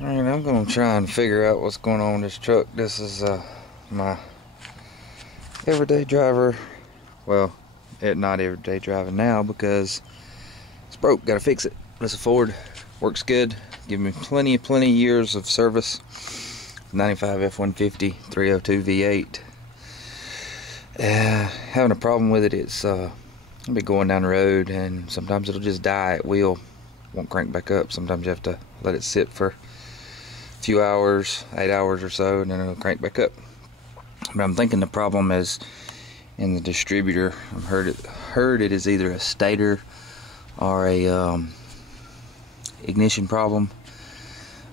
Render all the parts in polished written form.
Alright, I'm gonna try and figure out what's going on with this truck. This is my everyday driver. Well, it's not everyday driving now because it's broke. Gotta fix it. But it's a Ford. Works good. Give me plenty years of service. 95 F-150 302 V8. Having a problem with it. It's I'll be going down the road and sometimes it'll just die at wheel. Won't crank back up. Sometimes you have to let it sit for a few hours, 8 hours or so, and then it'll crank back up. But I'm thinking the problem is in the distributor. I've heard it is either a stator or a ignition problem.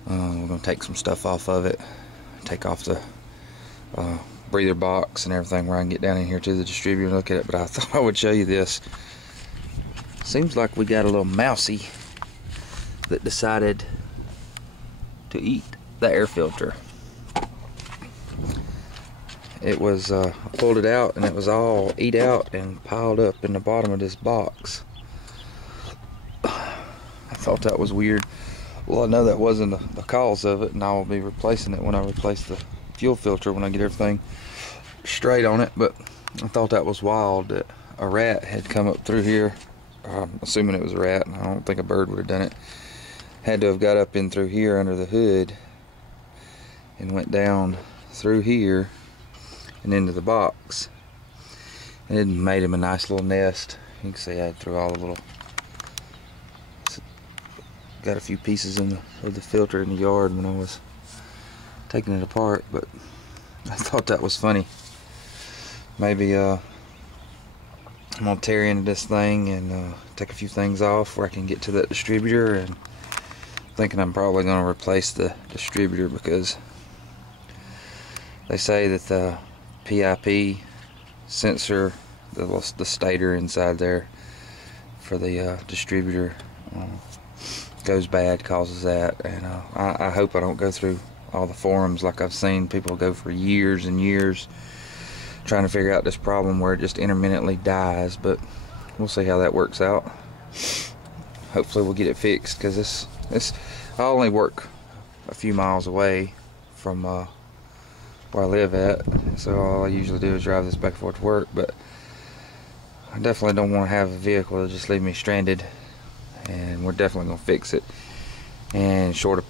We're gonna take some stuff off of it, take off the breather box and everything where I can get down in here to the distributor and look at it. But I thought I would show you this. Seems like we got a little mousey that decided to eat the air filter. It was I pulled it out and it was all eat out and piled up in the bottom of this box. I thought that was weird. Well, I know that wasn't the cause of it, and I will be replacing it when I replace the fuel filter when I get everything straight on it. But I thought that was wild that a rat had come up through here. I'm assuming it was a rat. I don't think a bird would have done it. Had to have got up in through here under the hood and went down through here and into the box, and it made him a nice little nest. You can see I had threw all the little, got a few pieces of the filter in the yard when I was taking it apart. But I thought that was funny. Maybe I'm gonna tear into this thing and take a few things off where I can get to that distributor, and thinking I'm probably gonna replace the distributor because they say that the PIP sensor, the stator inside there for the distributor goes bad, causes that. And I hope I don't go through all the forums like I've seen people go for years and years trying to figure out this problem where it just intermittently dies. But we'll see how that works out. Hopefully we'll get it fixed, because this I only work a few miles away from where I live at, so all I usually do is drive this back and forth to work. But I definitely don't want to have a vehicle that just leave me stranded, and we're definitely gonna fix it. And short of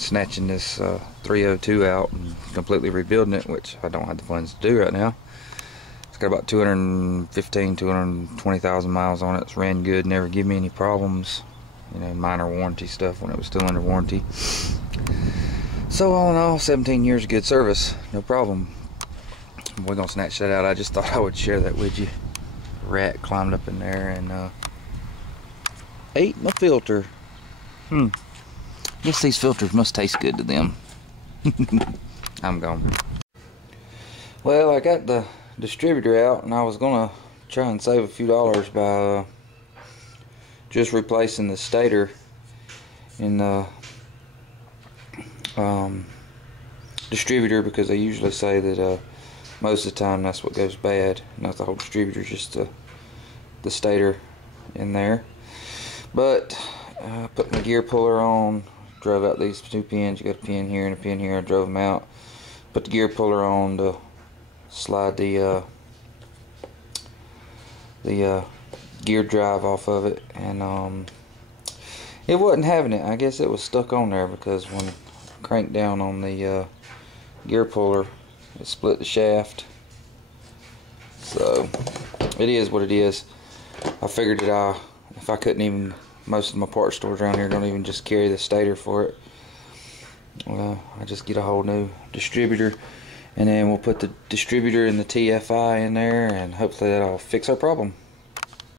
snatching this 302 out and completely rebuilding it, which I don't have the funds to do right now. It's got about 220,000 miles on it. It's ran good, never give me any problems. You know, minor warranty stuff when it was still under warranty. So all in all, 17 years of good service, no problem. We're gonna snatch that out. I just thought I would share that with you. Rat climbed up in there and ate my filter. Guess these filters must taste good to them. I'm gone. Well, I got the distributor out, and I was gonna try and save a few dollars by just replacing the stator in the distributor, because they usually say that most of the time that's what goes bad, not the whole distributor, just the stator in there. But I put my gear puller on, drove out these two pins. You got a pin here and a pin here. I drove them out, put the gear puller on to slide the gear drive off of it, and it wasn't having it. I guess it was stuck on there because when I cranked down on the gear puller, it split the shaft. So it is what it is. I figured that if I couldn't even, most of my parts stores around here don't even just carry the stator for it, well, I just get a whole new distributor, and then we'll put the distributor and the TFI in there, and hopefully that'll fix our problem.